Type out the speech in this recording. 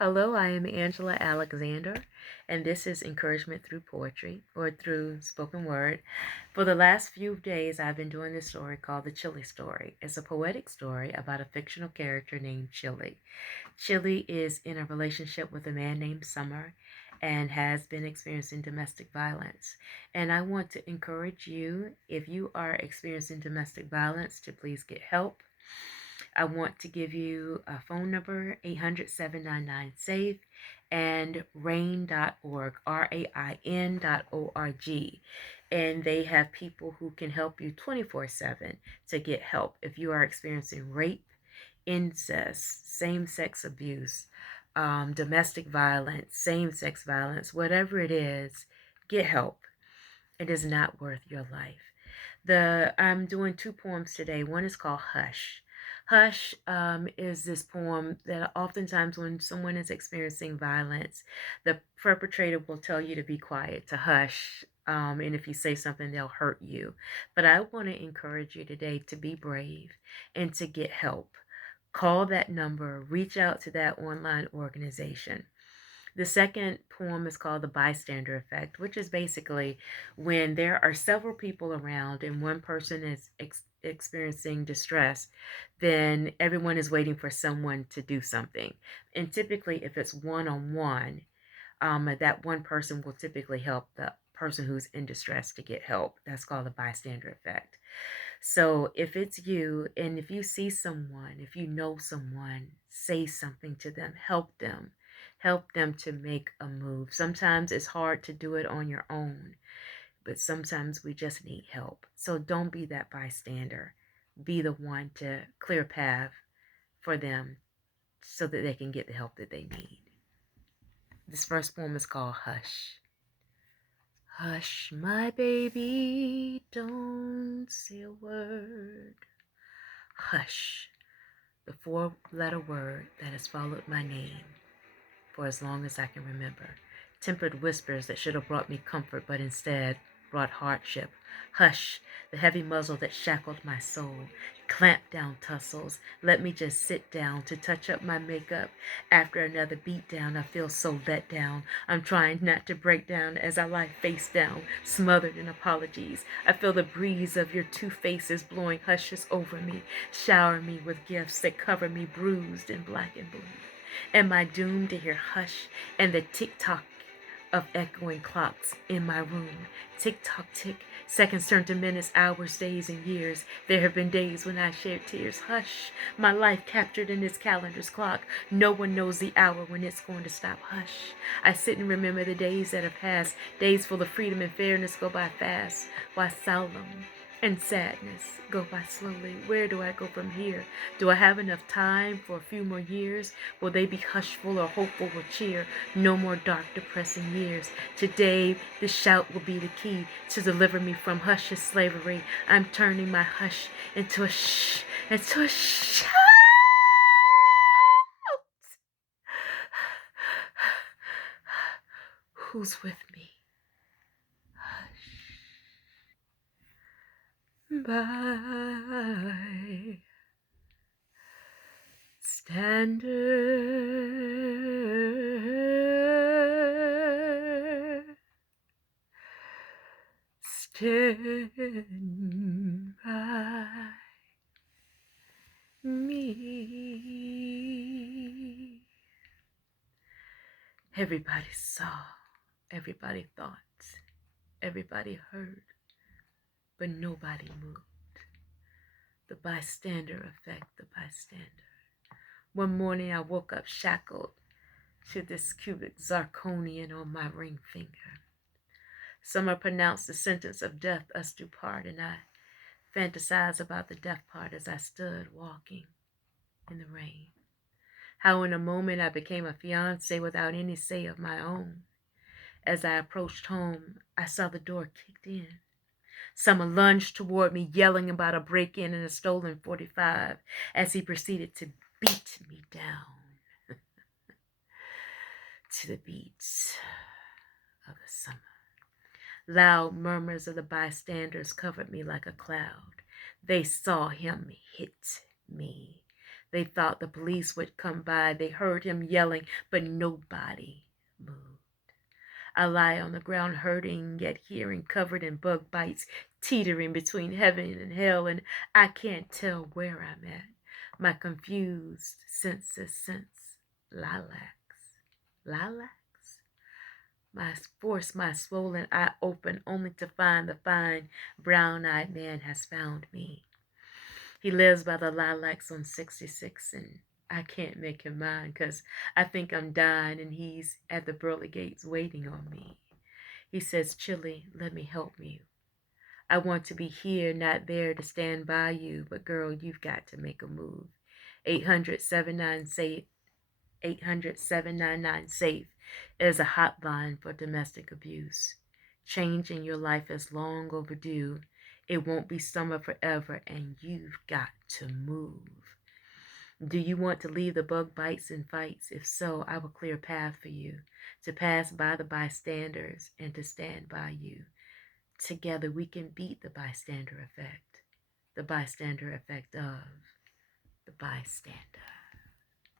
Hello, I am Angela Alexander, and this is Encouragement Through Poetry or through spoken word. For the last few days, I've been doing this story called The Chili Story. It's a poetic story about a fictional character named Chili. Chili is in a relationship with a man named Summer and has been experiencing domestic violence. And I want to encourage you, if you are experiencing domestic violence, to please get help. I want to give you a phone number, 800-799-SAFE, and rain.org, RAIN.org. And they have people who can help you 24/7 to get help. If you are experiencing rape, incest, same-sex abuse, domestic violence, same-sex violence, whatever it is, get help. It is not worth your life. I'm doing two poems today. One is called Hush. Hush is this poem that oftentimes when someone is experiencing violence, the perpetrator will tell you to be quiet, to hush. And if you say something, they'll hurt you. But I want to encourage you today to be brave and to get help. Call that number, reach out to that online organization. The second poem is called The Bystander Effect, which is basically when there are several people around and one person is experiencing distress, then everyone is waiting for someone to do something. And typically, if it's one on one, that one person will typically help the person who's in distress to get help. That's called the bystander effect. So if it's you and if you see someone, if you know someone, say something to them, help them. Help them to make a move. Sometimes it's hard to do it on your own, but sometimes we just need help. So don't be that bystander. Be the one to clear a path for them so that they can get the help that they need. This first poem is called Hush. Hush, my baby, don't say a word. Hush, the four-letter word that has followed my name for as long as I can remember. Tempered whispers that should have brought me comfort, but instead brought hardship. Hush, the heavy muzzle that shackled my soul. Clamped down tussles. Let me just sit down to touch up my makeup. After another beatdown, I feel so let down. I'm trying not to break down as I lie face down, smothered in apologies. I feel the breeze of your two faces blowing hushes over me, shower me with gifts that cover me bruised in black and blue. Am I doomed to hear hush and the tick-tock of echoing clocks in my room? Tick-tock, tick. Seconds turn to minutes, hours, days, and years. There have been days when I shed tears. Hush, my life captured in this calendar's clock. No one knows the hour when it's going to stop. Hush. I sit and remember the days that have passed. Days full of freedom and fairness go by fast. Why solemn and sadness go by slowly? Where do I go from here? Do I have enough time for a few more years? Will they be hushful or hopeful or cheer? No more dark, depressing years. Today, this shout will be the key to deliver me from hush's slavery. I'm turning my hush into a shh, into a shout. Who's with me? Hush. Bye. Stand by me. Everybody saw, everybody thought, everybody heard, but nobody moved. The bystander effect, the bystander. One morning I woke up shackled to this cubic zirconian on my ring finger. Summer pronounced the sentence of death us do part, and I fantasized about the death part as I stood walking in the rain. How in a moment I became a fiancé without any say of my own. As I approached home, I saw the door kicked in. Someone lunged toward me, yelling about a break-in and a stolen 45, as he proceeded to beat me down to the beats of the summer. Loud murmurs of the bystanders covered me like a cloud. They saw him hit me. They thought the police would come by. They heard him yelling, but nobody moved. I lie on the ground hurting, yet hearing, covered in bug bites, teetering between heaven and hell, and I can't tell where I'm at. My confused senses sense lilacs. Lilacs? My force, my swollen eye open, only to find the fine, brown-eyed man has found me. He lives by the lilacs on 66, and I can't make him mine, 'cause I think I'm dying, and he's at the pearly gates waiting on me. He says, Chili, let me help you. I want to be here, not there to stand by you, but girl, you've got to make a move. 800-79-SAFE, 800-799-SAFE is a hotline for domestic abuse. Change in your life is long overdue. It won't be summer forever, and you've got to move. Do you want to leave the bug bites and fights? If so, I will clear a path for you to pass by the bystanders and to stand by you. Together we can beat the bystander effect of the bystander.